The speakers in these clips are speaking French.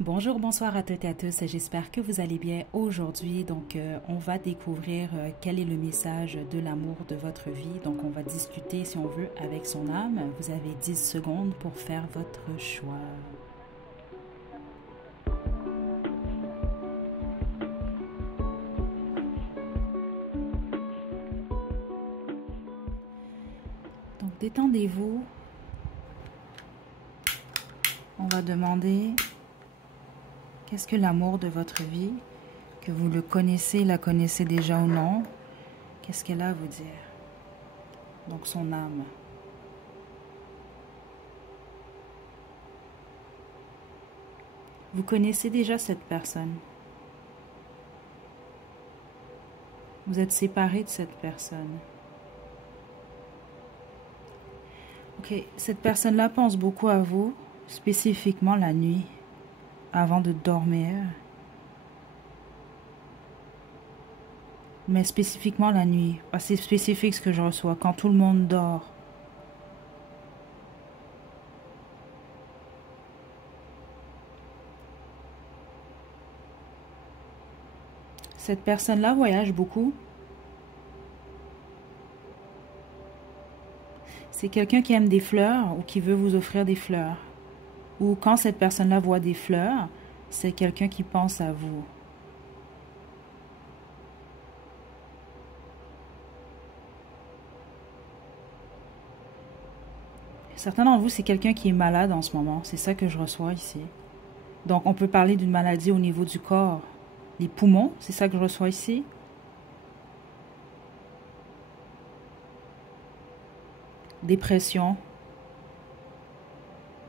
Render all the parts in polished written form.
Bonjour, bonsoir à toutes et à tous. J'espère que vous allez bien aujourd'hui. On va découvrir quel est le message de l'amour de votre vie. Donc, on va discuter, si on veut, avec son âme. Vous avez 10 secondes pour faire votre choix. Donc, détendez-vous. On va demander qu'est-ce que l'amour de votre vie, que vous le connaissez, la connaissez déjà ou non, qu'est-ce qu'elle a à vous dire? Donc, son âme. Vous connaissez déjà cette personne. Vous êtes séparé de cette personne. Ok, cette personne-là pense beaucoup à vous, spécifiquement la nuit, avant de dormir. Mais spécifiquement la nuit, parce que c'est spécifique ce que je reçois, quand tout le monde dort. Cette personne-là voyage beaucoup. C'est quelqu'un qui aime des fleurs ou qui veut vous offrir des fleurs. Ou quand cette personne-là voit des fleurs, c'est quelqu'un qui pense à vous. Certains d'entre vous, c'est quelqu'un qui est malade en ce moment. C'est ça que je reçois ici. Donc, on peut parler d'une maladie au niveau du corps. Les poumons, c'est ça que je reçois ici. Dépression.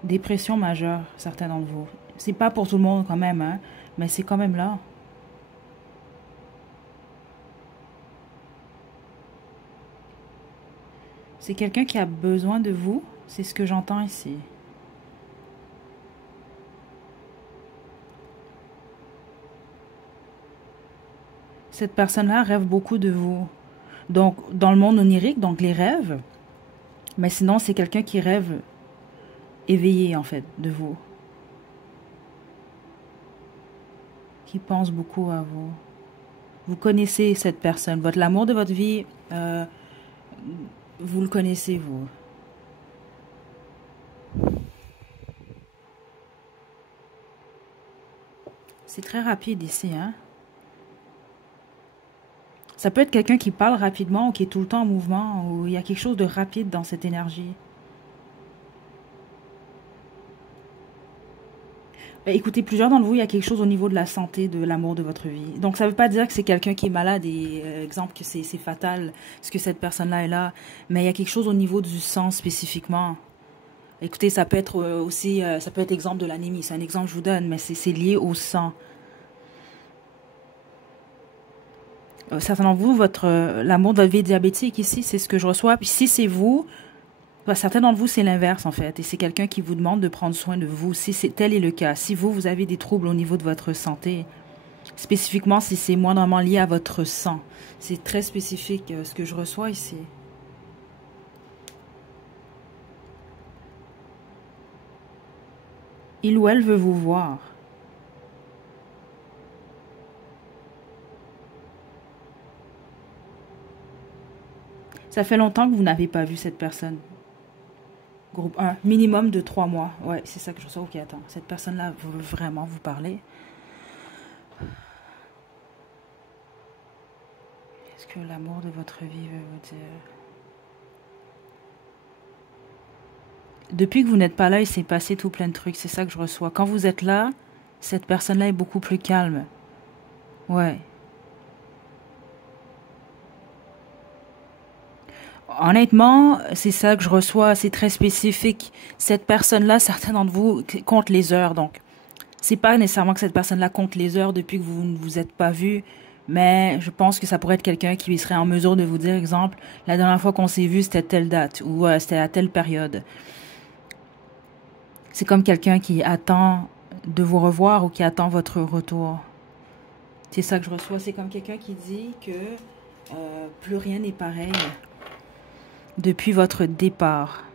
Dépression majeure, certains d'entre vous. C'est pas pour tout le monde quand même, hein, mais c'est quand même là. C'est quelqu'un qui a besoin de vous. C'est ce que j'entends ici. Cette personne-là rêve beaucoup de vous. Donc, dans le monde onirique, donc les rêves. Mais sinon, c'est quelqu'un qui rêve éveillé, en fait, de vous. Qui pense beaucoup à vous. Vous connaissez cette personne. L'amour de votre vie, vous le connaissez, vous. C'est très rapide ici, hein. Ça peut être quelqu'un qui parle rapidement ou qui est tout le temps en mouvement, ou il y a quelque chose de rapide dans cette énergie. Écoutez, plusieurs d'entre vous, il y a quelque chose au niveau de la santé, de l'amour de votre vie. Donc, ça ne veut pas dire que c'est quelqu'un qui est malade et, exemple, que c'est fatal, ce que cette personne-là est là. Mais il y a quelque chose au niveau du sang spécifiquement. Écoutez, ça peut être aussi, ça peut être exemple de l'anémie. C'est un exemple que je vous donne, mais c'est lié au sang. Certains d'entre vous, l'amour de votre vie est diabétique ici, c'est ce que je reçois. Puis si c'est vous, certains d'entre vous, c'est l'inverse en fait. Et c'est quelqu'un qui vous demande de prendre soin de vous. Si tel est le cas, si vous avez des troubles au niveau de votre santé, spécifiquement si c'est moindrement lié à votre sang, c'est très spécifique ce que je reçois ici. Il ou elle veut vous voir. Ça fait longtemps que vous n'avez pas vu cette personne. Groupe 1, minimum de 3 mois. Ouais, c'est ça que je reçois. Ok, attends. Cette personne-là veut vraiment vous parler. Qu'est-ce que l'amour de votre vie veut vous dire? Depuis que vous n'êtes pas là, il s'est passé tout plein de trucs. C'est ça que je reçois. Quand vous êtes là, cette personne-là est beaucoup plus calme. Ouais. Honnêtement, c'est ça que je reçois. C'est très spécifique. Cette personne-là, certains d'entre vous comptent les heures. Donc, c'est pas nécessairement que cette personne-là compte les heures depuis que vous ne vous êtes pas vu. Mais je pense que ça pourrait être quelqu'un qui serait en mesure de vous dire, exemple, la dernière fois qu'on s'est vu, c'était telle date ou c'était à telle période. C'est comme quelqu'un qui attend de vous revoir ou qui attend votre retour. C'est ça que je reçois. C'est comme quelqu'un qui dit que plus rien n'est pareil depuis votre départ.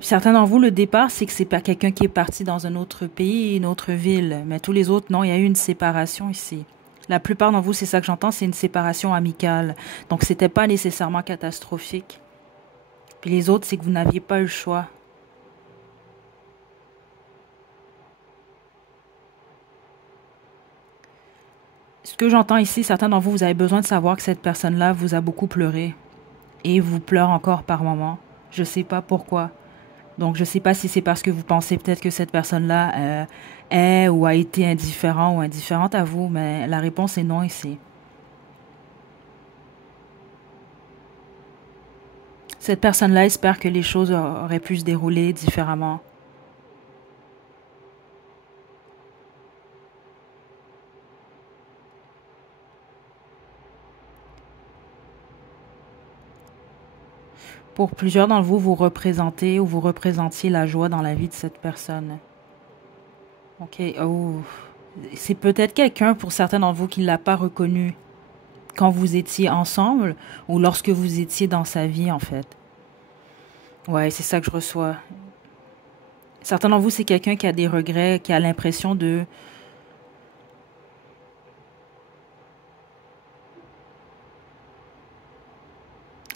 Certains d'entre vous, le départ, c'est que c'est pas quelqu'un qui est parti dans un autre pays, une autre ville. Mais tous les autres, non, il y a eu une séparation ici. La plupart d'entre vous, c'est ça que j'entends, c'est une séparation amicale. Donc, c'était pas nécessairement catastrophique. Puis les autres, c'est que vous n'aviez pas eu le choix. Ce que j'entends ici, certains d'entre vous, vous avez besoin de savoir que cette personne-là vous a beaucoup pleuré. Et vous pleure encore par moments. Je sais pas pourquoi. Donc, je sais pas si c'est parce que vous pensez peut-être que cette personne-là est ou a été indifférent ou indifférente à vous, mais la réponse est non ici. Cette personne-là espère que les choses auraient pu se dérouler différemment. Pour plusieurs d'entre vous, vous représentez ou vous représentiez la joie dans la vie de cette personne. Ok, oh. C'est peut-être quelqu'un pour certains d'entre vous qui ne l'a pas reconnu quand vous étiez ensemble ou lorsque vous étiez dans sa vie, en fait. Ouais, c'est ça que je reçois. Certains d'entre vous, c'est quelqu'un qui a des regrets, qui a l'impression de...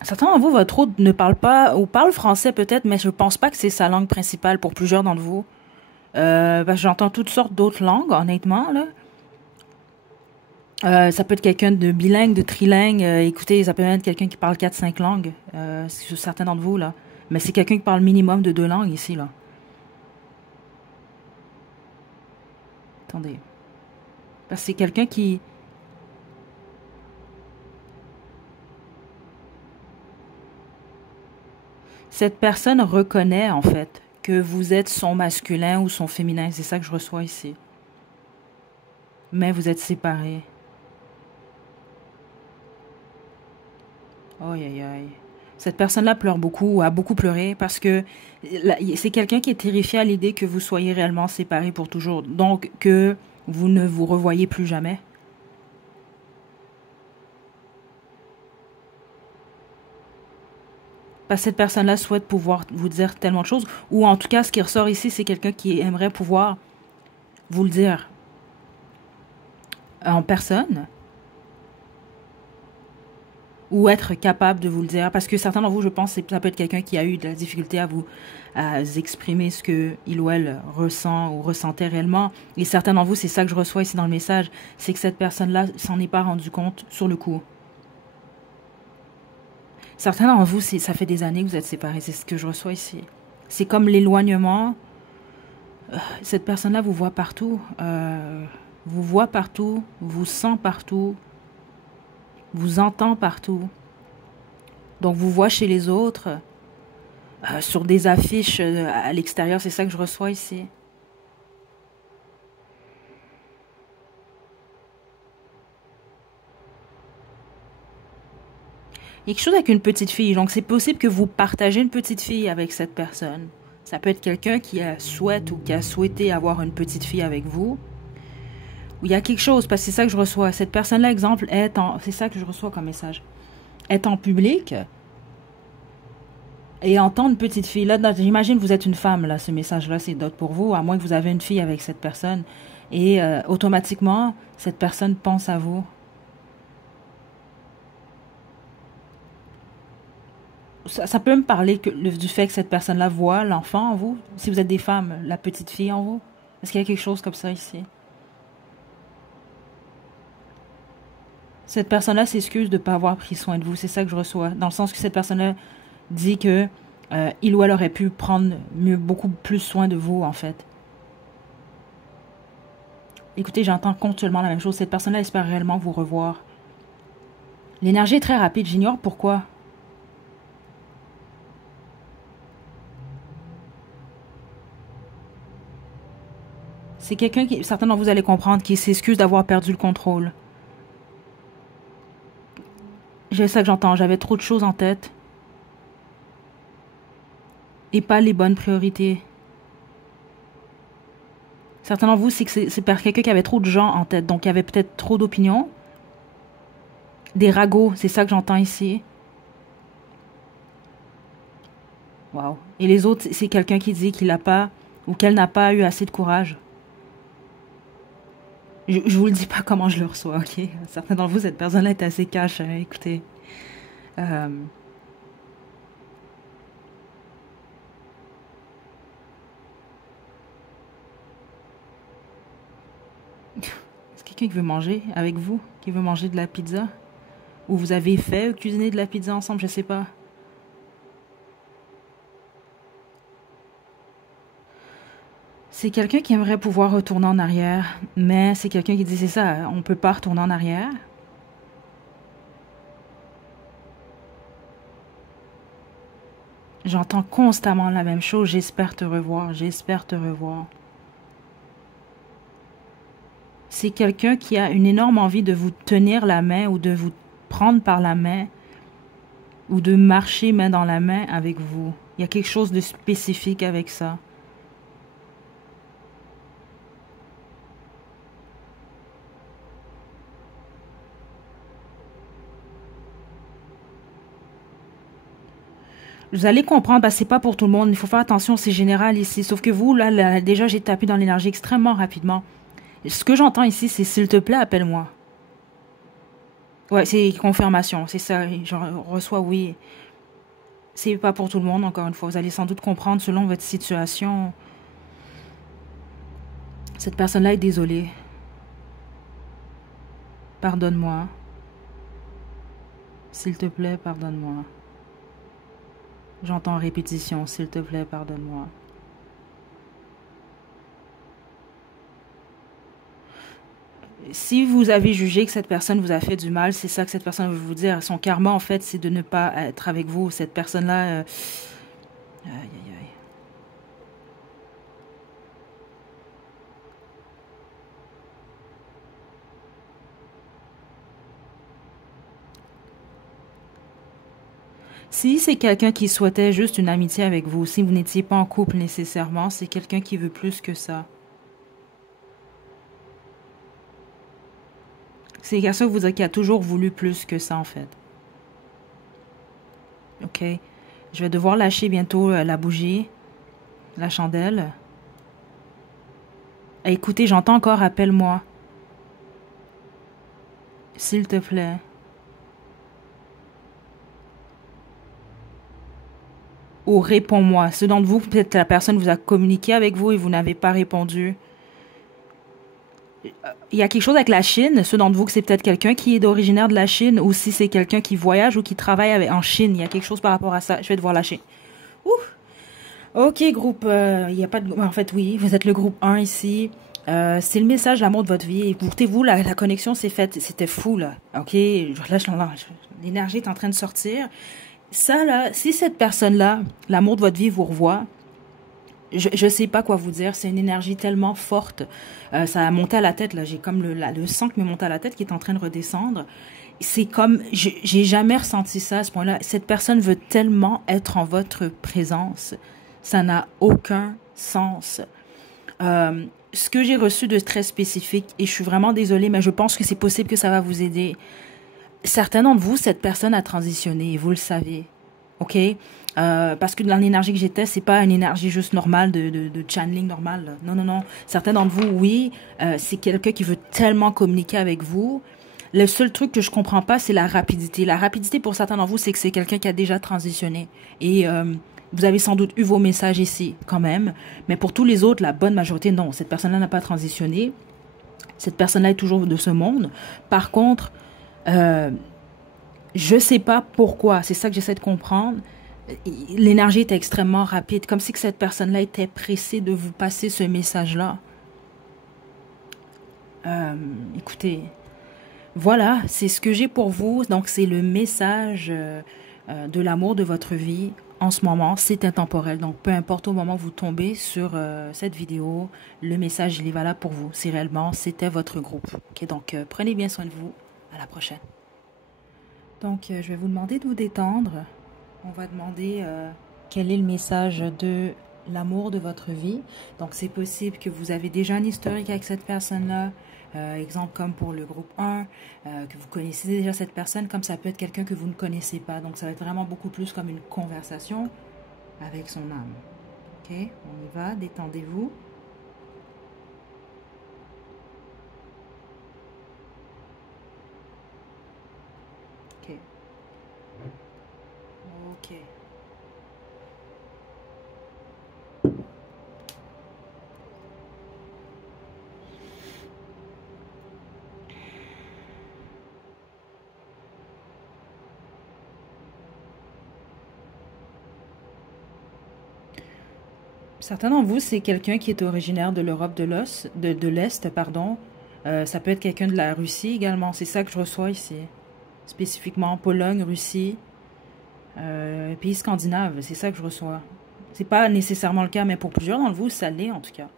Certains d'entre vous, votre hôte ne parle pas, ou parle français peut-être, mais je pense pas que c'est sa langue principale pour plusieurs d'entre vous. Parce que j'entends toutes sortes d'autres langues, honnêtement, là. Ça peut être quelqu'un de bilingue, de trilingue. Écoutez, ça peut être quelqu'un qui parle quatre cinq langues. C'est certains d'entre vous, là. Mais c'est quelqu'un qui parle minimum de 2 langues ici, là. Attendez. Parce que c'est quelqu'un qui... Cette personne reconnaît, en fait, que vous êtes son masculin ou son féminin. C'est ça que je reçois ici. Mais vous êtes séparés. Aïe, aïe, aïe. Cette personne-là pleure beaucoup ou a beaucoup pleuré parce que c'est quelqu'un qui est terrifié à l'idée que vous soyez réellement séparés pour toujours. Donc, que vous ne vous revoyez plus jamais. Parce que cette personne-là souhaite pouvoir vous dire tellement de choses. Ou en tout cas, ce qui ressort ici, c'est quelqu'un qui aimerait pouvoir vous le dire en personne. Ou être capable de vous le dire. Parce que certains d'entre vous, je pense, ça peut être quelqu'un qui a eu de la difficulté à exprimer ce que il ou elle ressent ou ressentait réellement. Et certains d'entre vous, c'est ça que je reçois ici dans le message, c'est que cette personne-là s'en est pas rendu compte sur le coup. Certains d'entre vous, ça fait des années que vous êtes séparés, c'est ce que je reçois ici. C'est comme l'éloignement. Cette personne-là vous voit partout. Vous voit partout, vous sent partout, vous entend partout. Donc, vous voit chez les autres, sur des affiches à l'extérieur, c'est ça que je reçois ici. Il y a quelque chose avec une petite fille, donc c'est possible que vous partagez une petite fille avec cette personne. Ça peut être quelqu'un qui souhaite ou qui a souhaité avoir une petite fille avec vous. Ou il y a quelque chose, parce que c'est ça que je reçois. Cette personne-là, exemple, c'est ça que je reçois comme message. Est en public et entend une petite fille. Là, j'imagine que vous êtes une femme, là, ce message-là, c'est d'autre pour vous, à moins que vous avez une fille avec cette personne. Et automatiquement, cette personne pense à vous. Ça peut me parler du fait que cette personne-là voit l'enfant en vous. Si vous êtes des femmes, la petite fille en vous. Est-ce qu'il y a quelque chose comme ça ici? Cette personne-là s'excuse de ne pas avoir pris soin de vous. C'est ça que je reçois. Dans le sens que cette personne-là dit que il ou elle aurait pu prendre beaucoup plus soin de vous, en fait. Écoutez, j'entends continuellement la même chose. Cette personne-là espère réellement vous revoir. L'énergie est très rapide. J'ignore pourquoi. C'est quelqu'un qui, certains d'entre vous allez comprendre, qui s'excuse d'avoir perdu le contrôle. C'est ça que j'entends. J'avais trop de choses en tête. Et pas les bonnes priorités. Certains d'entre vous, c'est que c'est par quelqu'un qui avait trop de gens en tête. Donc, il y avait peut-être trop d'opinions. Des ragots, c'est ça que j'entends ici. Wow. Et les autres, c'est quelqu'un qui dit qu'il n'a pas ou qu'elle n'a pas eu assez de courage. Je vous le dis pas comment je le reçois, ok? Certains d'entre vous, cette personne-là est assez cash, hein, écoutez. Euh, Est-ce quelqu'un qui veut manger avec vous? Qui veut manger de la pizza? Ou vous avez fait ou cuisiné de la pizza ensemble, je sais pas. C'est quelqu'un qui aimerait pouvoir retourner en arrière, mais c'est quelqu'un qui dit c'est ça, on peut pas retourner en arrière. J'entends constamment la même chose, j'espère te revoir, j'espère te revoir. C'est quelqu'un qui a une énorme envie de vous tenir la main ou de vous prendre par la main ou de marcher main dans la main avec vous. Il y a quelque chose de spécifique avec ça. Vous allez comprendre, bah, c'est pas pour tout le monde. Il faut faire attention, c'est général ici. Sauf que vous, là déjà, j'ai tapé dans l'énergie extrêmement rapidement. Ce que j'entends ici, c'est s'il te plaît, appelle-moi. Ouais, c'est confirmation, c'est ça. Je reçois oui. C'est pas pour tout le monde, encore une fois. Vous allez sans doute comprendre selon votre situation. Cette personne-là est désolée. Pardonne-moi. S'il te plaît, pardonne-moi. J'entends répétition. S'il te plaît, pardonne-moi. Si vous avez jugé que cette personne vous a fait du mal, c'est ça que cette personne veut vous dire. Son karma, en fait, c'est de ne pas être avec vous. Cette personne-là... aïe, aïe, aïe. Si c'est quelqu'un qui souhaitait juste une amitié avec vous, si vous n'étiez pas en couple nécessairement, c'est quelqu'un qui veut plus que ça. C'est quelqu'un qui a toujours voulu plus que ça, en fait. OK? Je vais devoir lâcher bientôt la bougie, la chandelle. Écoutez, j'entends encore appelle-moi. S'il te plaît. Ou réponds-moi. Ceux d'entre vous, peut-être la personne vous a communiqué avec vous et vous n'avez pas répondu. Il y a quelque chose avec la Chine. Ceux d'entre vous que c'est peut-être quelqu'un qui est originaire de la Chine ou si c'est quelqu'un qui voyage ou qui travaille en Chine. Il y a quelque chose par rapport à ça. Je vais devoir lâcher. Ouh! Ok, groupe. Il y a pas de... En fait, oui, vous êtes le groupe 1 ici. C'est le message, l'amour de votre vie. Écoutez-vous, la connexion s'est faite. C'était fou, là. Ok, je relâche l'énergie est en train de sortir. Ça, là, si cette personne-là, l'amour de votre vie vous revoit, je sais pas quoi vous dire. C'est une énergie tellement forte. Ça a monté à la tête, là. J'ai comme le sang qui me monte à la tête qui est en train de redescendre. C'est comme, j'ai jamais ressenti ça à ce point-là. Cette personne veut tellement être en votre présence. Ça n'a aucun sens. Ce que j'ai reçu de très spécifique, et je suis vraiment désolée, mais je pense que c'est possible que ça va vous aider. Certains d'entre vous, cette personne a transitionné, vous le savez. OK? Parce que dans l'énergie que j'étais, c'est pas une énergie juste normale de channeling normal. Non, non, non. Certains d'entre vous, oui, c'est quelqu'un qui veut tellement communiquer avec vous. Le seul truc que je comprends pas, c'est la rapidité. La rapidité pour certains d'entre vous, c'est que c'est quelqu'un qui a déjà transitionné. Et vous avez sans doute eu vos messages ici, quand même. Mais pour tous les autres, la bonne majorité, non. Cette personne-là n'a pas transitionné. Cette personne-là est toujours de ce monde. Par contre, je sais pas pourquoi. C'est ça que j'essaie de comprendre. L'énergie était extrêmement rapide, comme si que cette personne-là était pressée de vous passer ce message-là. Écoutez, voilà, c'est ce que j'ai pour vous. Donc, c'est le message de l'amour de votre vie en ce moment. C'est intemporel. Donc, peu importe au moment où vous tombez sur cette vidéo, le message, il est valable pour vous. Si réellement, c'était votre groupe. Ok, donc, prenez bien soin de vous. À la prochaine. Donc, je vais vous demander de vous détendre. On va demander quel est le message de l'amour de votre vie. Donc, c'est possible que vous avez déjà un historique avec cette personne-là. Exemple comme pour le groupe 1, que vous connaissez déjà cette personne, comme ça peut être quelqu'un que vous ne connaissez pas. Donc, ça va être vraiment beaucoup plus comme une conversation. avec son âme. Ok, on y va, détendez-vous. Ok. Ok. Certains d'entre vous, c'est quelqu'un qui est originaire de l'Europe de l'Est, pardon. Ça peut être quelqu'un de la Russie également. C'est ça que je reçois ici. Spécifiquement Pologne, Russie, pays scandinaves. C'est ça que je reçois. C'est pas nécessairement le cas, mais pour plusieurs d'entre vous, ça l'est en tout cas.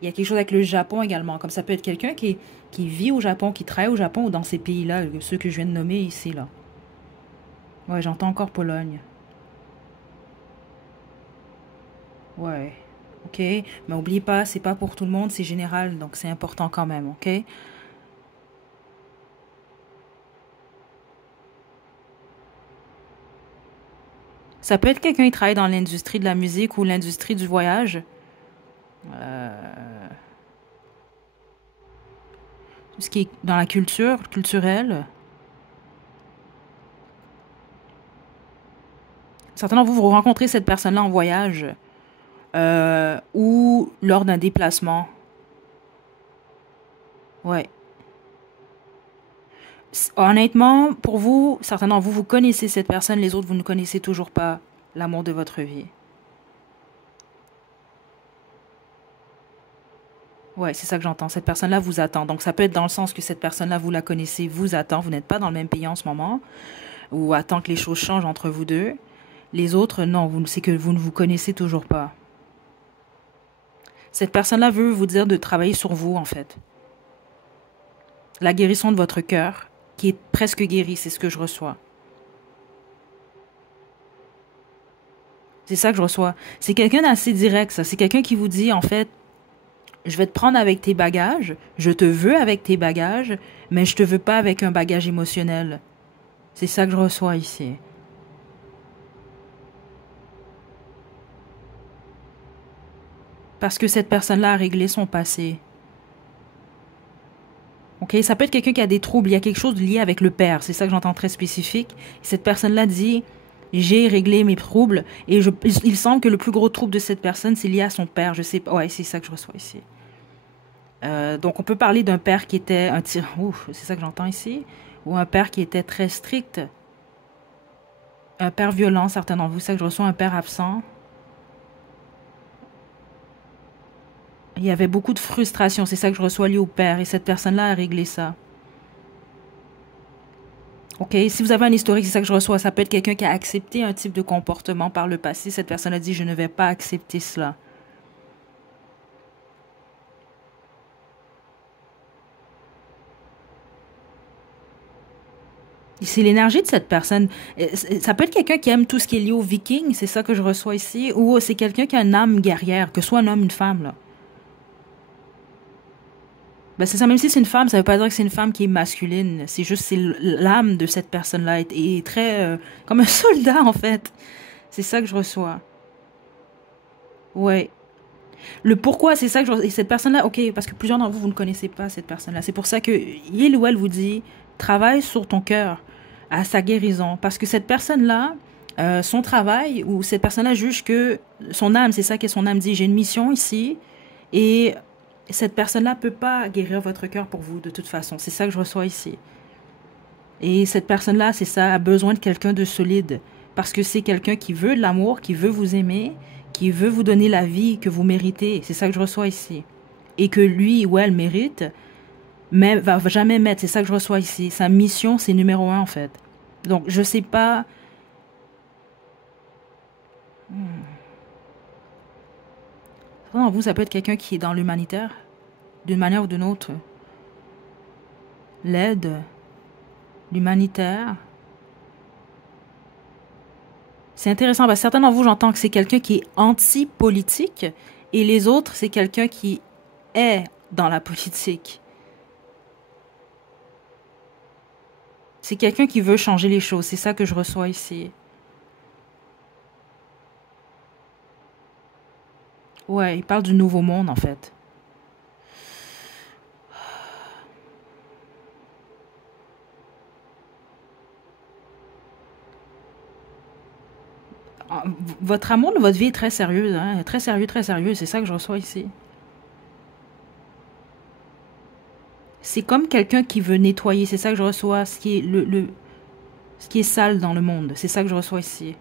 Il y a quelque chose avec le Japon également. Comme ça peut être quelqu'un qui vit au Japon, qui travaille au Japon ou dans ces pays-là, ceux que je viens de nommer ici, là. Ouais, j'entends encore Pologne. Ouais. OK. Mais n'oubliez pas, c'est pas pour tout le monde, c'est général, donc c'est important quand même, OK? Ça peut être quelqu'un qui travaille dans l'industrie de la musique ou l'industrie du voyage. Tout ce qui est dans la culture, culturelle. Certains d'entre vous, vous rencontrez cette personne-là en voyage ou lors d'un déplacement. Ouais. Honnêtement, pour vous, certains d'entre vous, vous connaissez cette personne, les autres, vous ne connaissez toujours pas l'amour de votre vie. Ouais, c'est ça que j'entends. Cette personne-là vous attend. Donc, ça peut être dans le sens que cette personne-là, vous la connaissez, vous attend. Vous n'êtes pas dans le même pays en ce moment ou attend que les choses changent entre vous deux. Les autres, non, c'est que vous ne vous connaissez toujours pas. Cette personne-là veut vous dire de travailler sur vous, en fait. La guérison de votre cœur, qui est presque guérie, c'est ce que je reçois. C'est ça que je reçois. C'est quelqu'un d'assez direct, ça. C'est quelqu'un qui vous dit, en fait, je vais te prendre avec tes bagages, je te veux avec tes bagages, mais je te veux pas avec un bagage émotionnel. C'est ça que je reçois ici. Parce que cette personne-là a réglé son passé. Ok, ça peut être quelqu'un qui a des troubles, il y a quelque chose lié avec le père, c'est ça que j'entends très spécifique. Cette personne-là dit, j'ai réglé mes troubles, et il semble que le plus gros trouble de cette personne, c'est lié à son père, je sais pas, ouais, c'est ça que je reçois ici. Donc on peut parler d'un père qui était un tyran, c'est ça que j'entends ici, ou un père qui était très strict, un père violent, certains d'entre vous, c'est ça que je reçois, un père absent. Il y avait beaucoup de frustration, c'est ça que je reçois lié au père, et cette personne-là a réglé ça. Ok, si vous avez un historique, c'est ça que je reçois. Ça peut être quelqu'un qui a accepté un type de comportement par le passé. Cette personne a dit, je ne vais pas accepter cela. C'est l'énergie de cette personne. Ça peut être quelqu'un qui aime tout ce qui est lié aux Vikings, c'est ça que je reçois ici, ou c'est quelqu'un qui a une âme guerrière, que ce soit un homme ou une femme, là. Ben c'est ça, même si c'est une femme, ça veut pas dire que c'est une femme qui est masculine. C'est juste, c'est l'âme de cette personne-là est très, comme un soldat, en fait. C'est ça que je reçois. Ouais. Le pourquoi, c'est ça que et cette personne-là, ok, parce que plusieurs d'entre vous, vous ne connaissez pas cette personne-là. C'est pour ça que il ou elle vous dit, travaille sur ton cœur, à sa guérison. Parce que cette personne-là, son travail, ou cette personne-là juge que son âme, c'est ça que son âme dit, j'ai une mission ici, et cette personne-là peut pas guérir votre cœur pour vous, de toute façon. C'est ça que je reçois ici. Et cette personne-là, c'est ça, a besoin de quelqu'un de solide. Parce que c'est quelqu'un qui veut de l'amour, qui veut vous aimer, qui veut vous donner la vie que vous méritez. C'est ça que je reçois ici. Et que lui ou elle mérite, mais va jamais mettre. C'est ça que je reçois ici. Sa mission, c'est numéro un, en fait. Donc, je sais pas. Non, vous, ça peut être quelqu'un qui est dans l'humanitaire, d'une manière ou d'une autre. L'aide, l'humanitaire. C'est intéressant, parce que certains d'entre vous, j'entends que c'est quelqu'un qui est anti-politique, et les autres, c'est quelqu'un qui est dans la politique. C'est quelqu'un qui veut changer les choses. C'est ça que je reçois ici. Ouais, il parle du nouveau monde, en fait. Ah, votre amour de votre vie est très sérieux, hein? Très sérieux, très sérieux. C'est ça que je reçois ici. C'est comme quelqu'un qui veut nettoyer. C'est ça que je reçois. Ce qui est ce qui est sale dans le monde. C'est ça que je reçois ici.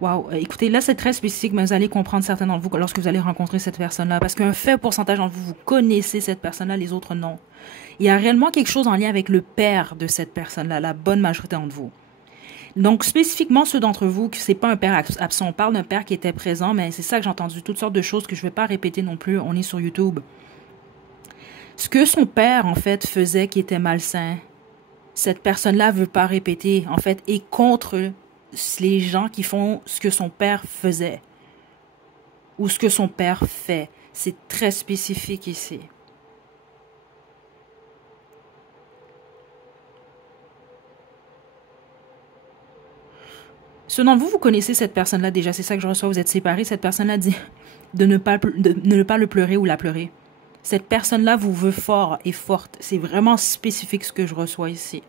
Waouh. Écoutez, là, c'est très spécifique, mais vous allez comprendre certains d'entre vous lorsque vous allez rencontrer cette personne-là. Parce qu'un faible pourcentage d'entre vous, vous connaissez cette personne-là, les autres non. Il y a réellement quelque chose en lien avec le père de cette personne-là, la bonne majorité d'entre vous. Donc, spécifiquement ceux d'entre vous, que c'est pas un père absent. On parle d'un père qui était présent, mais c'est ça que j'ai entendu. Toutes sortes de choses que je vais pas répéter non plus. On est sur YouTube. Ce que son père, en fait, faisait qui était malsain, cette personne-là veut pas répéter, en fait, est contre les gens qui font ce que son père faisait ou ce que son père fait. C'est très spécifique ici. Selon vous, vous connaissez cette personne-là déjà, c'est ça que je reçois, vous êtes séparés, cette personne-là dit de ne pas le pleurer ou la pleurer. Cette personne-là vous veut fort et forte. C'est vraiment spécifique ce que je reçois ici.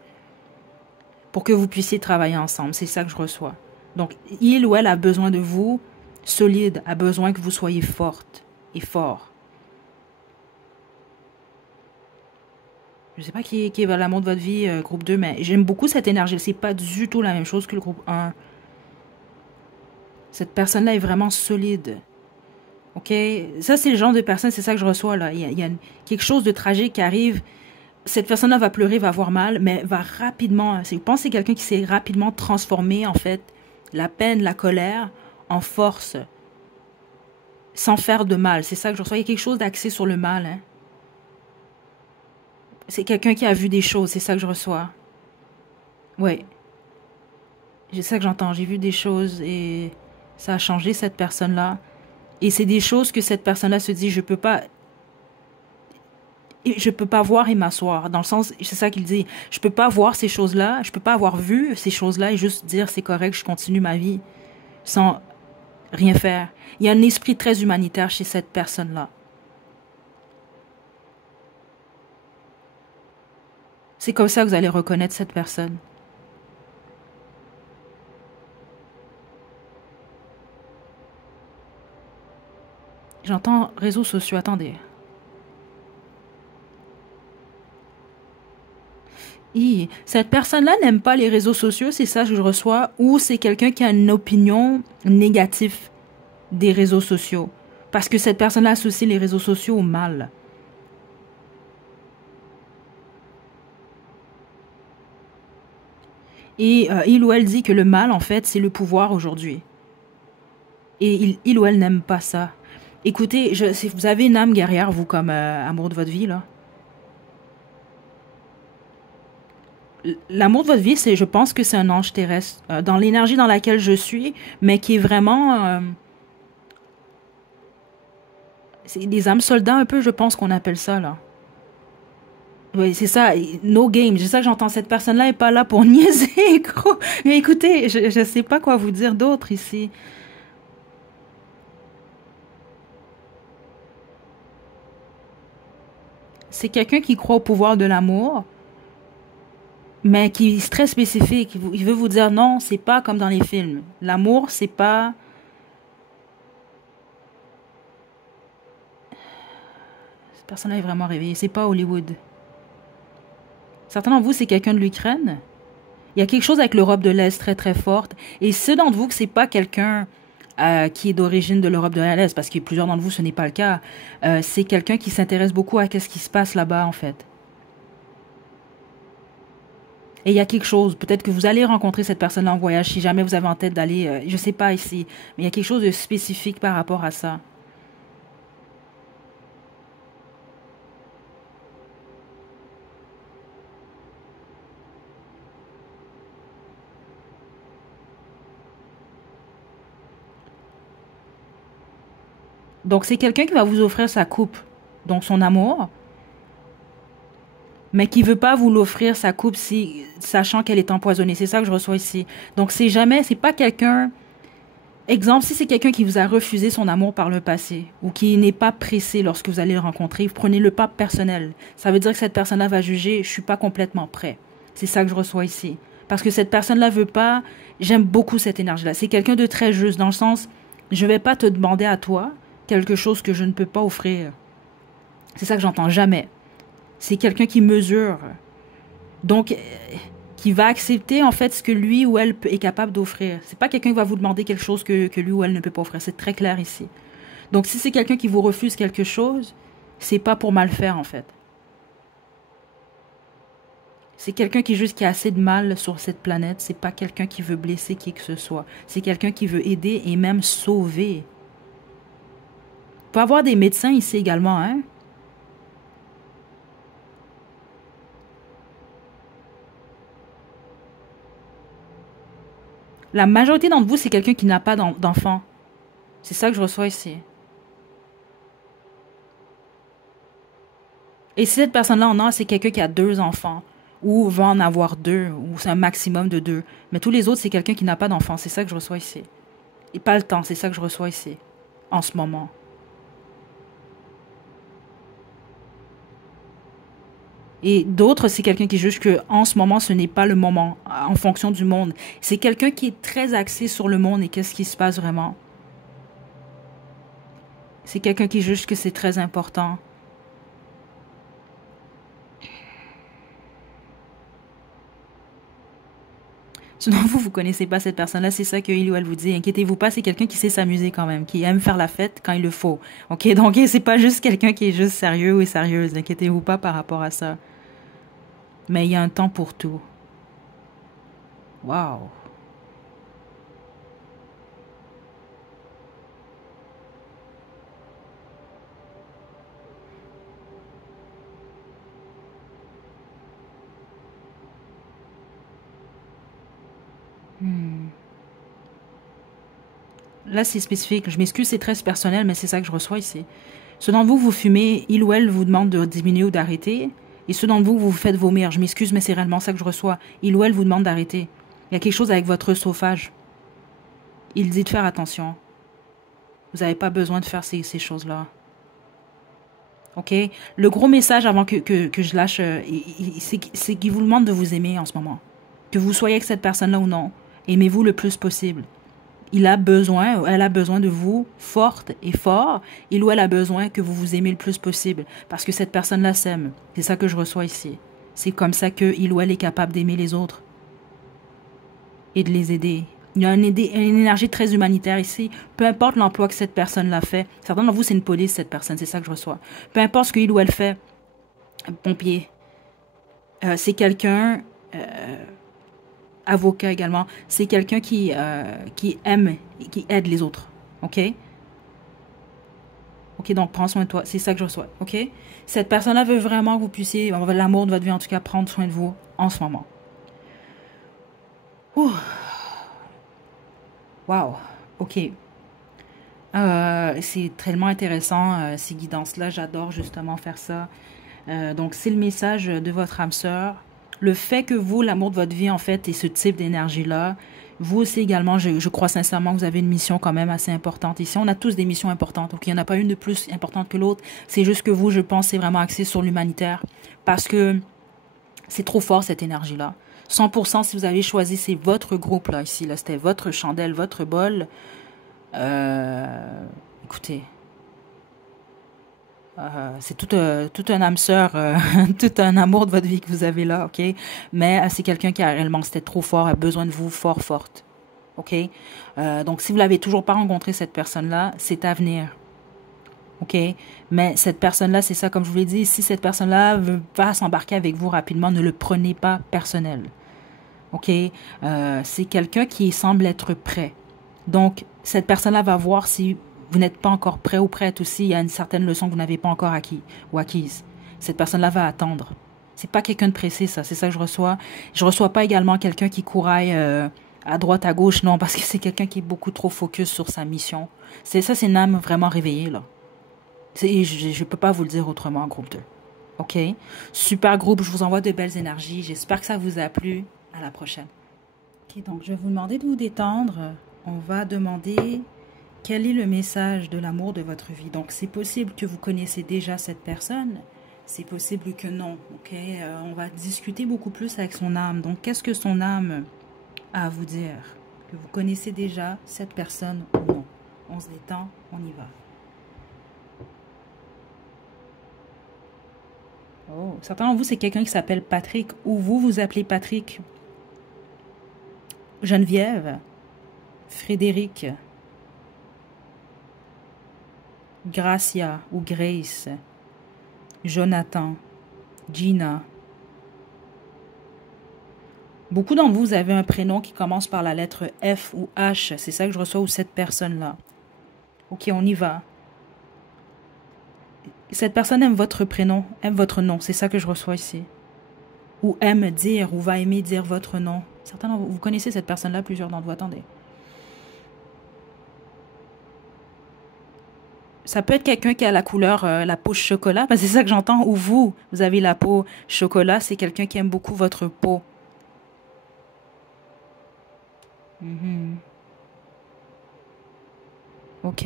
Pour que vous puissiez travailler ensemble, c'est ça que je reçois. Donc, il ou elle a besoin de vous, solide, a besoin que vous soyez forte et fort. Je ne sais pas qui est l'amour de votre vie, groupe 2, mais j'aime beaucoup cette énergie. C'est pas du tout la même chose que le groupe 1. Cette personne-là est vraiment solide. OK? Ça, c'est le genre de personne, c'est ça que je reçois, là. Il y a quelque chose de tragique qui arrive. Cette personne-là va pleurer, va avoir mal, mais va rapidement... Je pense que c'est quelqu'un qui s'est rapidement transformé, en fait, la peine, la colère, en force, sans faire de mal. C'est ça que je reçois. Il y a quelque chose d'axé sur le mal, hein. C'est quelqu'un qui a vu des choses, c'est ça que je reçois. Oui, c'est ça que j'entends. J'ai vu des choses et ça a changé cette personne-là. Et c'est des choses que cette personne-là se dit, je peux pas voir et m'asseoir. Dans le sens, c'est ça qu'il dit. Je peux pas voir ces choses-là, je peux pas avoir vu ces choses-là et juste dire c'est correct, je continue ma vie sans rien faire. Il y a un esprit très humanitaire chez cette personne-là. C'est comme ça que vous allez reconnaître cette personne. J'entends réseaux sociaux, attendez. Cette personne-là n'aime pas les réseaux sociaux, c'est ça que je reçois, ou c'est quelqu'un qui a une opinion négative des réseaux sociaux. Parce que cette personne-là associe les réseaux sociaux au mal. Et il ou elle dit que le mal, en fait, c'est le pouvoir aujourd'hui. Et il ou elle n'aime pas ça. Écoutez, si vous avez une âme guerrière, vous, comme amour de votre vie, là. L'amour de votre vie, je pense que c'est un ange terrestre. Dans l'énergie dans laquelle je suis, mais qui est vraiment... c'est des âmes soldats un peu, je pense qu'on appelle ça, là. Oui, c'est ça, no game. C'est ça que j'entends. Cette personne-là est pas là pour niaiser, gros. Mais écoutez, je sais pas quoi vous dire d'autre ici. C'est quelqu'un qui croit au pouvoir de l'amour, mais qui est très spécifique. Il veut vous dire non, c'est pas comme dans les films. L'amour, c'est pas... Cette personne-là est vraiment réveillée. C'est pas Hollywood. Certains d'entre vous, c'est quelqu'un de l'Ukraine. Il y a quelque chose avec l'Europe de l'Est très très forte. Et ceux d'entre vous que c'est pas quelqu'un qui est d'origine de l'Europe de l'Est, parce que plusieurs d'entre vous, ce n'est pas le cas, c'est quelqu'un qui s'intéresse beaucoup à ce qui se passe là-bas, en fait. Et il y a quelque chose, peut-être que vous allez rencontrer cette personne-là en voyage, si jamais vous avez en tête d'aller, je sais pas ici, mais il y a quelque chose de spécifique par rapport à ça. Donc, c'est quelqu'un qui va vous offrir sa coupe, donc son amour, mais qui veut pas vous l'offrir, sa coupe, si, sachant qu'elle est empoisonnée. C'est ça que je reçois ici. Donc, c'est pas quelqu'un. Exemple, si c'est quelqu'un qui vous a refusé son amour par le passé ou qui n'est pas pressé lorsque vous allez le rencontrer, prenez-le pas personnel. Ça veut dire que cette personne-là va juger, je suis pas complètement prêt. C'est ça que je reçois ici. Parce que cette personne-là veut pas, j'aime beaucoup cette énergie-là. C'est quelqu'un de très juste dans le sens, je vais pas te demander à toi quelque chose que je ne peux pas offrir. C'est ça que j'entends jamais. C'est quelqu'un qui mesure. Donc, qui va accepter en fait ce que lui ou elle est capable d'offrir. C'est pas quelqu'un qui va vous demander quelque chose que lui ou elle ne peut pas offrir. C'est très clair ici. Donc si c'est quelqu'un qui vous refuse quelque chose, c'est pas pour mal faire en fait. C'est quelqu'un qui a assez de mal sur cette planète. C'est pas quelqu'un qui veut blesser qui que ce soit. C'est quelqu'un qui veut aider et même sauver. Il peut y avoir des médecins ici également, hein. La majorité d'entre vous, c'est quelqu'un qui n'a pas d'enfant. C'est ça que je reçois ici. Et si cette personne-là en a, c'est quelqu'un qui a 2 enfants. Ou va en avoir 2. Ou c'est un maximum de 2. Mais tous les autres, c'est quelqu'un qui n'a pas d'enfant. C'est ça que je reçois ici. Et pas le temps. C'est ça que je reçois ici. En ce moment. Et d'autres, c'est quelqu'un qui juge que en ce moment, ce n'est pas le moment, en fonction du monde. C'est quelqu'un qui est très axé sur le monde et qu'est-ce qui se passe vraiment. C'est quelqu'un qui juge que c'est très important. Sinon, vous connaissez pas cette personne-là, c'est ça que il ou elle vous dit. Inquiétez-vous pas, c'est quelqu'un qui sait s'amuser quand même, qui aime faire la fête quand il le faut. Ok, donc c'est pas juste quelqu'un qui est juste sérieux ou sérieuse. Inquiétez-vous pas par rapport à ça. Mais il y a un temps pour tout. Waouh. Hmm. Là, c'est spécifique. Je m'excuse, c'est très personnel, mais c'est ça que je reçois ici. Ceux d'entre vous, vous fumez, il ou elle vous demande de diminuer ou d'arrêter. Et ceux d'entre vous, vous vous faites vomir. Je m'excuse, mais c'est réellement ça que je reçois. Il ou elle vous demande d'arrêter. Il y a quelque chose avec votre chauffage. Il dit de faire attention. Vous n'avez pas besoin de faire ces choses-là. OK? Le gros message avant que je lâche, c'est qu'il vous demande de vous aimer en ce moment. Que vous soyez avec cette personne-là ou non. Aimez-vous le plus possible. Il a besoin, elle a besoin de vous forte et fort. Il ou elle a besoin que vous vous aimez le plus possible. Parce que cette personne-là s'aime. C'est ça que je reçois ici. C'est comme ça que il ou elle est capable d'aimer les autres. Et de les aider. Il y a une énergie très humanitaire ici. Peu importe l'emploi que cette personne-là fait. Certains d'entre vous, c'est une police, cette personne. C'est ça que je reçois. Peu importe ce qu'il ou elle fait. Pompier. C'est quelqu'un... avocat également. C'est quelqu'un qui aime et qui aide les autres. OK? OK, donc prends soin de toi. C'est ça que je reçois. OK? Cette personne-là veut vraiment que vous puissiez, l'amour de votre vie en tout cas, prendre soin de vous en ce moment. Ouh. Wow. OK. C'est tellement intéressant, ces guidances-là. J'adore justement faire ça. Donc, c'est le message de votre âme sœur. Le fait que vous, l'amour de votre vie, en fait, et ce type d'énergie-là, vous aussi également, je crois sincèrement que vous avez une mission quand même assez importante ici. On a tous des missions importantes. Donc, il n'y en a pas une de plus importante que l'autre. C'est juste que vous, je pense, c'est vraiment axé sur l'humanitaire. Parce que c'est trop fort, cette énergie-là. 100%, si vous avez choisi, c'est votre groupe, là, ici. Là, c'était votre chandelle, votre bol. Écoutez, c'est tout un âme sœur, tout un amour de votre vie que vous avez là, ok? Mais c'est quelqu'un qui a réellement, c'était trop fort, a besoin de vous fort, forte, ok? Donc, si vous l'avez toujours pas rencontré, cette personne-là, c'est à venir, ok? Mais cette personne-là, c'est ça, comme je vous l'ai dit, si cette personne-là veut pas s'embarquer avec vous rapidement, ne le prenez pas personnel, ok? C'est quelqu'un qui semble être prêt. Donc, cette personne-là va voir si vous n'êtes pas encore prêt ou prête aussi, il y a une certaine leçon que vous n'avez pas encore acquis ou acquise. Cette personne-là va attendre. C'est pas quelqu'un de pressé, ça. C'est ça que je reçois. Je reçois pas également quelqu'un qui couraille à droite, à gauche, non, parce que c'est quelqu'un qui est beaucoup trop focus sur sa mission. C'est une âme vraiment réveillée, là. Je peux pas vous le dire autrement, groupe 2. OK? Super groupe, je vous envoie de belles énergies. J'espère que ça vous a plu. À la prochaine. OK, donc je vais vous demander de vous détendre. On va demander quel est le message de l'amour de votre vie. Donc, c'est possible que vous connaissez déjà cette personne. C'est possible que non. OK? On va discuter beaucoup plus avec son âme. Donc, qu'est-ce que son âme a à vous dire? Que vous connaissez déjà cette personne ou non? On se détend, on y va. Oh, certains d'entre vous, c'est quelqu'un qui s'appelle Patrick. Ou vous, vous appelez Patrick. Geneviève. Frédéric. Gracia ou Grace. Jonathan. Gina. Beaucoup d'entre vous, vous avez un prénom qui commence par la lettre F ou H. C'est ça que je reçois, ou cette personne-là. OK, on y va. Cette personne aime votre prénom, aime votre nom. C'est ça que je reçois ici. Ou aime dire, ou va aimer dire votre nom. Certains d'entre vous, vous connaissez cette personne-là, plusieurs d'entre vous. Attendez. Ça peut être quelqu'un qui a la couleur, la peau chocolat. Ben, c'est ça que j'entends. Ou vous, vous avez la peau chocolat. C'est quelqu'un qui aime beaucoup votre peau. OK.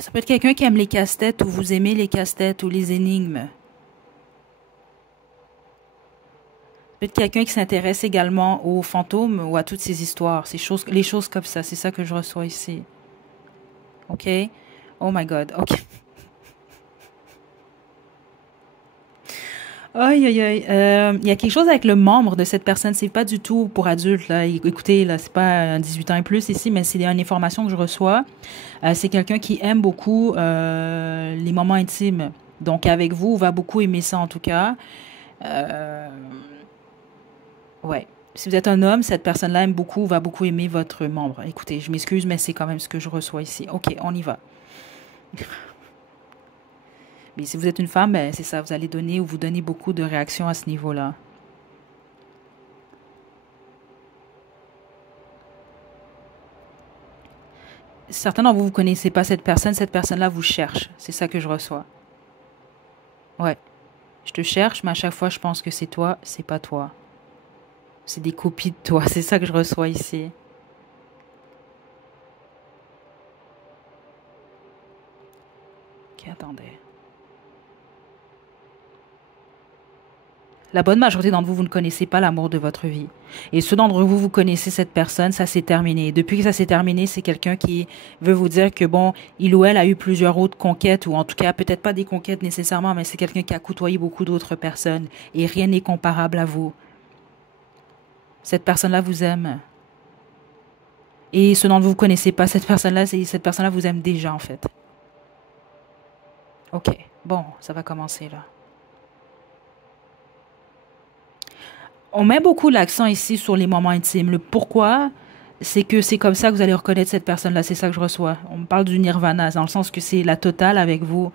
Ça peut être quelqu'un qui aime les casse-têtes ou vous aimez les casse-têtes ou les énigmes. Peut-être quelqu'un qui s'intéresse également aux fantômes ou à toutes ces histoires, les choses comme ça. C'est ça que je reçois ici. OK? Oh my God. OK. Aïe, aïe, aïe. Il y a quelque chose avec le membre de cette personne. C'est pas du tout pour adultes, là. Écoutez, là, c'est pas un 18 ans et plus ici, mais c'est une information que je reçois. C'est quelqu'un qui aime beaucoup les moments intimes. Donc, avec vous, on va beaucoup aimer ça, en tout cas. Ouais. Si vous êtes un homme, cette personne-là aime beaucoup, va beaucoup aimer votre membre. Écoutez, je m'excuse, mais c'est quand même ce que je reçois ici. OK, on y va. Mais si vous êtes une femme, ben, c'est ça, vous allez donner ou vous donnez beaucoup de réactions à ce niveau-là. Certains d'entre vous, vous ne connaissez pas cette personne-là vous cherche. C'est ça que je reçois. Ouais. Je te cherche, mais à chaque fois, je pense que c'est toi, c'est pas toi. C'est des copies de toi, c'est ça que je reçois ici. Ok, attendez. La bonne majorité d'entre vous, vous ne connaissez pas l'amour de votre vie. Et ceux d'entre vous, vous connaissez cette personne, ça s'est terminé. Depuis que ça s'est terminé, c'est quelqu'un qui veut vous dire que, bon, il ou elle a eu plusieurs autres conquêtes, ou en tout cas, peut-être pas des conquêtes nécessairement, mais c'est quelqu'un qui a côtoyé beaucoup d'autres personnes, et rien n'est comparable à vous. Cette personne-là vous aime. Et ceux d'entre vous, vous connaissez pas cette personne-là, cette personne-là vous aime déjà, en fait. OK. Bon, ça va commencer, là. On met beaucoup l'accent ici sur les moments intimes. Le pourquoi, c'est que c'est comme ça que vous allez reconnaître cette personne-là. C'est ça que je reçois. On me parle du nirvana, dans le sens que c'est la totale avec vous.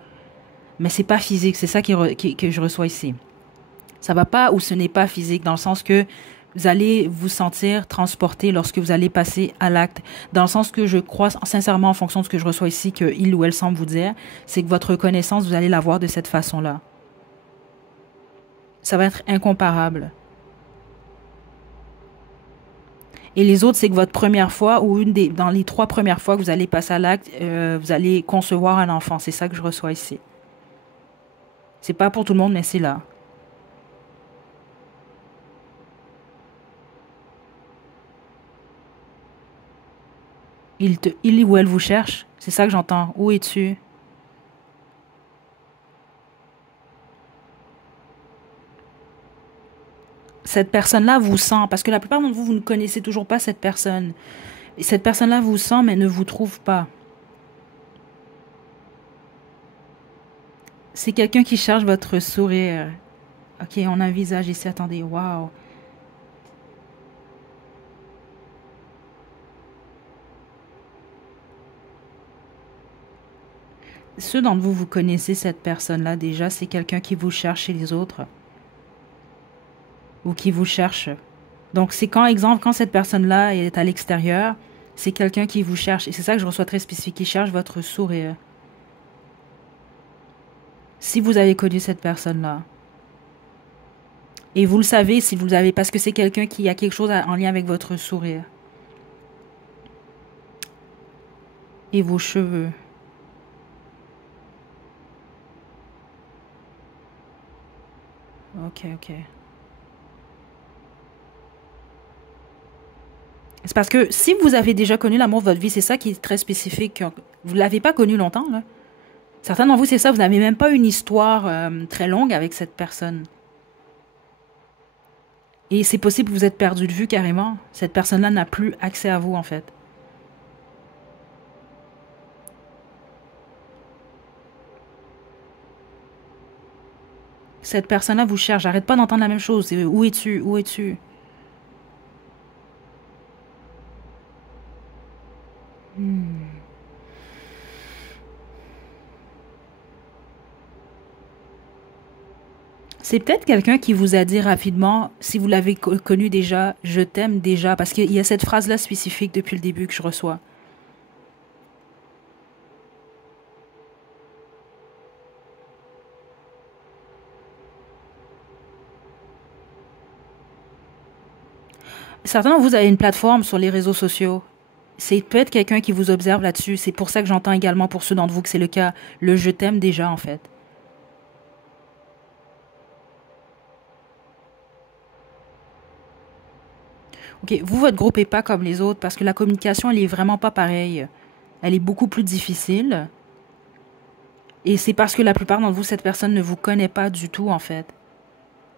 Mais c'est pas physique. C'est ça que je reçois ici. Ça va pas ou ce n'est pas physique, dans le sens que vous allez vous sentir transporté lorsque vous allez passer à l'acte. Dans le sens que je crois sincèrement, en fonction de ce que je reçois ici, qu'il ou elle semble vous dire, c'est que votre reconnaissance, vous allez la voir de cette façon-là. Ça va être incomparable. Et les autres, c'est que votre première fois ou dans les 3 premières fois que vous allez passer à l'acte, vous allez concevoir un enfant. C'est ça que je reçois ici. C'est pas pour tout le monde, mais c'est là. Il ou elle vous cherche. C'est ça que j'entends. Où es-tu? Cette personne-là vous sent, parce que la plupart d'entre vous, vous ne connaissez toujours pas cette personne. Et cette personne-là vous sent, mais ne vous trouve pas. C'est quelqu'un qui cherche votre sourire. OK, on a un visage ici. Attendez, waouh. Ceux d'entre vous, vous connaissez cette personne-là déjà. C'est quelqu'un qui vous cherche chez les autres. Ou qui vous cherche. Donc, c'est quand cette personne-là est à l'extérieur, c'est quelqu'un qui vous cherche. Et c'est ça que je reçois très spécifique, qui cherche votre sourire. Si vous avez connu cette personne-là, et vous le savez si vous avez, parce que c'est quelqu'un qui a quelque chose en lien avec votre sourire et vos cheveux. Ok, ok. C'est parce que si vous avez déjà connu l'amour de votre vie, c'est ça qui est très spécifique. Vous ne l'avez pas connu longtemps, là. Certains d'entre vous, c'est ça, vous n'avez même pas une histoire très longue avec cette personne. Et c'est possible que vous êtes perdu de vue carrément. Cette personne-là n'a plus accès à vous, en fait. Cette personne-là vous cherche. J'arrête pas d'entendre la même chose. Où es-tu? Où es-tu? C'est peut-être quelqu'un qui vous a dit rapidement, si vous l'avez connu déjà, je t'aime déjà, parce qu'il y a cette phrase-là spécifique depuis le début que je reçois. Certains d'entre vous avez une plateforme sur les réseaux sociaux. C'est peut-être quelqu'un qui vous observe là-dessus. C'est pour ça que j'entends également pour ceux d'entre vous que c'est le cas. Le je t'aime déjà, en fait. Ok, vous, votre groupe est pas comme les autres parce que la communication, elle est vraiment pas pareille. Elle est beaucoup plus difficile. Et c'est parce que la plupart d'entre vous, cette personne ne vous connaît pas du tout, en fait.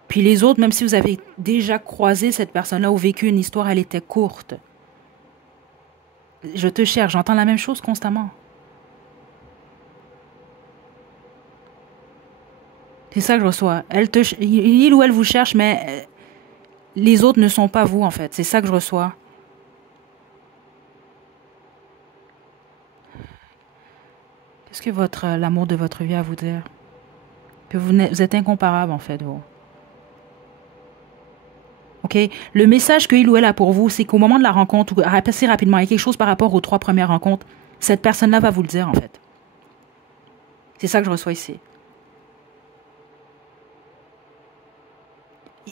Puis les autres, même si vous avez déjà croisé cette personne-là ou vécu une histoire, elle était courte. Je te cherche, j'entends la même chose constamment. C'est ça que je reçois. Il ou elle vous cherche, mais les autres ne sont pas vous, en fait. C'est ça que je reçois. Qu'est-ce que l'amour de votre vie a à vous dire? Que vous êtes incomparable, en fait, vous. OK? Le message que il ou elle a pour vous, c'est qu'au moment de la rencontre, ou assez rapidement, il y a quelque chose par rapport aux 3 premières rencontres, cette personne-là va vous le dire, en fait. C'est ça que je reçois ici.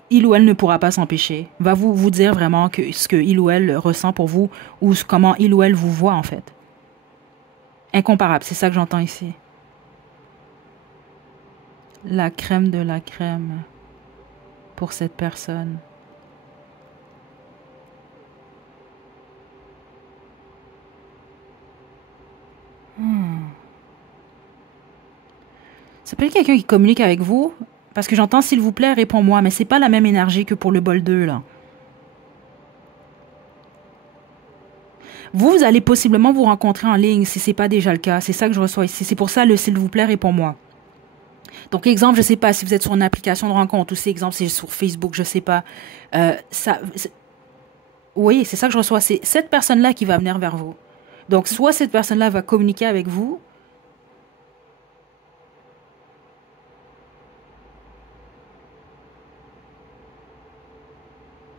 Il ou elle ne pourra pas s'empêcher. Va vous dire vraiment ce que il ou elle ressent pour vous ou comment il ou elle vous voit, en fait. Incomparable, c'est ça que j'entends ici. La crème de la crème pour cette personne. Ça peut être quelqu'un qui communique avec vous, parce que j'entends s'il vous plaît, réponds-moi, mais c'est pas la même énergie que pour le bol 2, là. Vous allez possiblement vous rencontrer en ligne si c'est pas déjà le cas. C'est ça que je reçois ici. C'est pour ça le s'il vous plaît, réponds-moi. Donc, exemple, je sais pas si vous êtes sur une application de rencontre ou si, exemple, c'est sur Facebook, je sais pas. Ça, oui, c'est ça que je reçois. C'est cette personne-là qui va venir vers vous. Donc, soit cette personne-là va communiquer avec vous.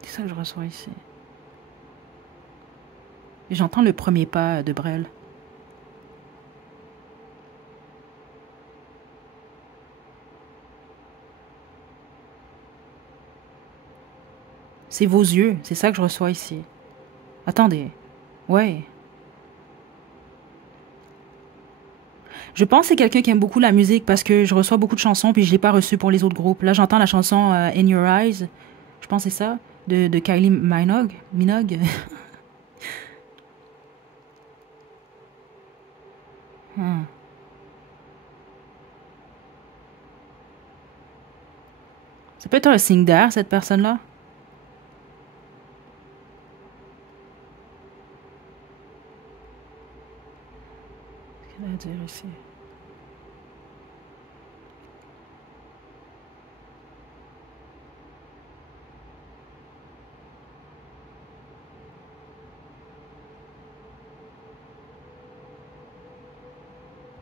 C'est ça que je reçois ici. Et j'entends le premier pas de Brel. C'est vos yeux. C'est ça que je reçois ici. Attendez. Ouais. Je pense que c'est quelqu'un qui aime beaucoup la musique parce que je reçois beaucoup de chansons puis je l'ai pas reçu pour les autres groupes. Là, j'entends la chanson In Your Eyes. Je pense que c'est ça. De Kylie Minogue. Minogue. Hmm. Ça peut être un signe d'air, cette personne-là. Qu'est-ce qu'elle a à dire ici?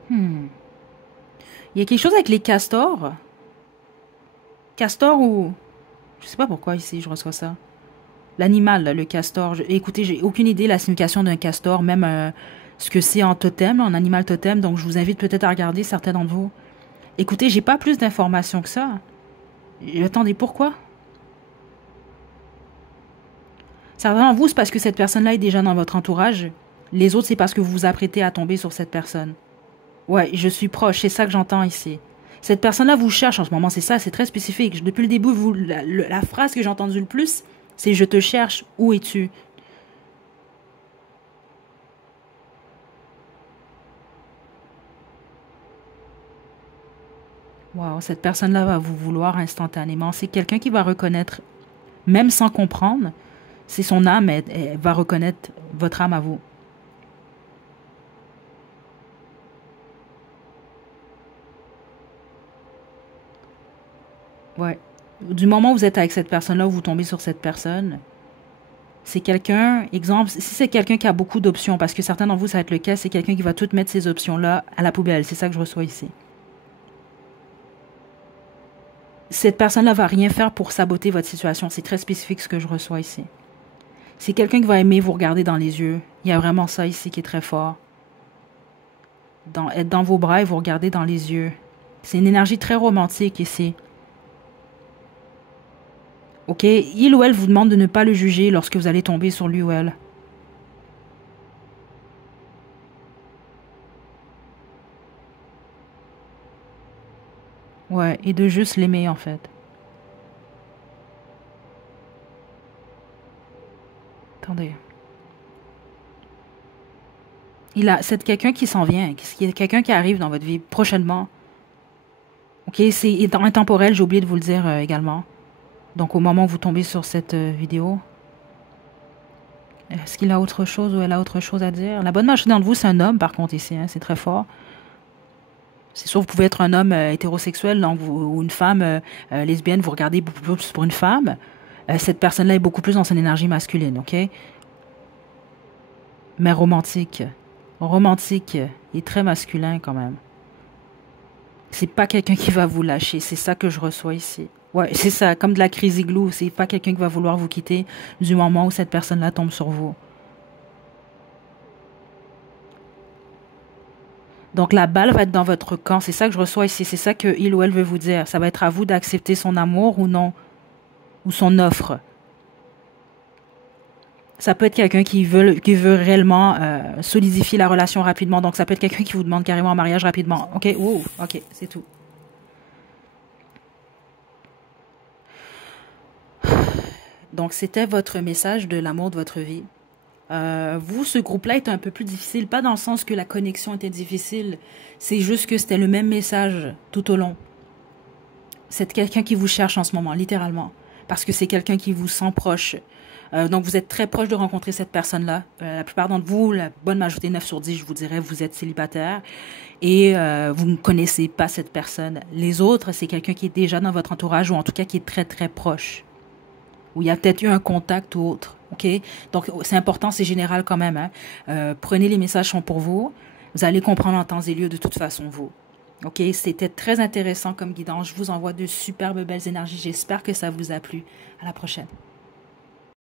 Hmm. Il y a quelque chose avec les castors. Castor ou... Je sais pas pourquoi ici je reçois ça. L'animal, le castor. Écoutez, j'ai aucune idée de la signification d'un castor, même ce que c'est en totem, en animal totem. Donc je vous invite peut-être à regarder certains d'entre vous. Écoutez, j'ai pas plus d'informations que ça. Attendez, pourquoi? Certains d'entre vous, c'est parce que cette personne-là est déjà dans votre entourage. Les autres, c'est parce que vous vous apprêtez à tomber sur cette personne. Ouais, je suis proche, c'est ça que j'entends ici. Cette personne-là vous cherche en ce moment, c'est ça, c'est très spécifique. Depuis le début, la phrase que j'ai entendue le plus, c'est « je te cherche, où es-tu » ? Wow, cette personne-là va vous vouloir instantanément. C'est quelqu'un qui va reconnaître, même sans comprendre, c'est son âme, elle va reconnaître votre âme à vous. Ouais. Du moment où vous êtes avec cette personne-là, où vous tombez sur cette personne, c'est quelqu'un, exemple, si c'est quelqu'un qui a beaucoup d'options, parce que certains d'entre vous, ça va être le cas, c'est quelqu'un qui va tout mettre ces options-là à la poubelle. C'est ça que je reçois ici. Cette personne-là va rien faire pour saboter votre situation. C'est très spécifique ce que je reçois ici. C'est quelqu'un qui va aimer vous regarder dans les yeux. Il y a vraiment ça ici qui est très fort. Être dans vos bras et vous regarder dans les yeux. C'est une énergie très romantique ici. Ok, il ou elle vous demande de ne pas le juger lorsque vous allez tomber sur lui ou elle. Ouais, et de juste l'aimer en fait. Attendez. C'est quelqu'un qui s'en vient, quelqu'un qui arrive dans votre vie prochainement. Ok, c'est intemporel, j'ai oublié de vous le dire également. Donc au moment où vous tombez sur cette vidéo, est-ce qu'il a autre chose ou elle a autre chose à dire? La bonne majorité d'entre vous, c'est un homme par contre ici, hein, c'est très fort. C'est sûr, vous pouvez être un homme hétérosexuel donc ou une femme lesbienne, vous regardez beaucoup plus pour une femme. Cette personne-là est beaucoup plus dans son énergie masculine, ok? Mais romantique. Romantique et très masculin quand même. C'est pas quelqu'un qui va vous lâcher, c'est ça que je reçois ici. Ouais, c'est ça, comme de la crise igloo, c'est pas quelqu'un qui va vouloir vous quitter du moment où cette personne-là tombe sur vous. Donc la balle va être dans votre camp, c'est ça que je reçois ici, c'est ça que il ou elle veut vous dire. Ça va être à vous d'accepter son amour ou non, ou son offre. Ça peut être quelqu'un qui veut réellement solidifier la relation rapidement. Donc ça peut être quelqu'un qui vous demande carrément un mariage rapidement. Ok, wow, ok, c'est tout. Donc c'était votre message de l'amour de votre vie. Vous, ce groupe-là était un peu plus difficile, pas dans le sens que la connexion était difficile, c'est juste que c'était le même message tout au long. C'est quelqu'un qui vous cherche en ce moment, littéralement, parce que c'est quelqu'un qui vous sent proche. Donc vous êtes très proche de rencontrer cette personne-là. La plupart d'entre vous, la bonne majorité, 9 sur 10, je vous dirais, vous êtes célibataire et vous ne connaissez pas cette personne. Les autres, c'est quelqu'un qui est déjà dans votre entourage ou en tout cas qui est très très proche, où il y a peut-être eu un contact ou autre. OK? Donc, c'est important, c'est général quand même. Hein? Prenez les messages sont pour vous. Vous allez comprendre en temps et lieu de toute façon, vous. OK? C'était très intéressant comme guidance. Je vous envoie de superbes belles énergies. J'espère que ça vous a plu. À la prochaine.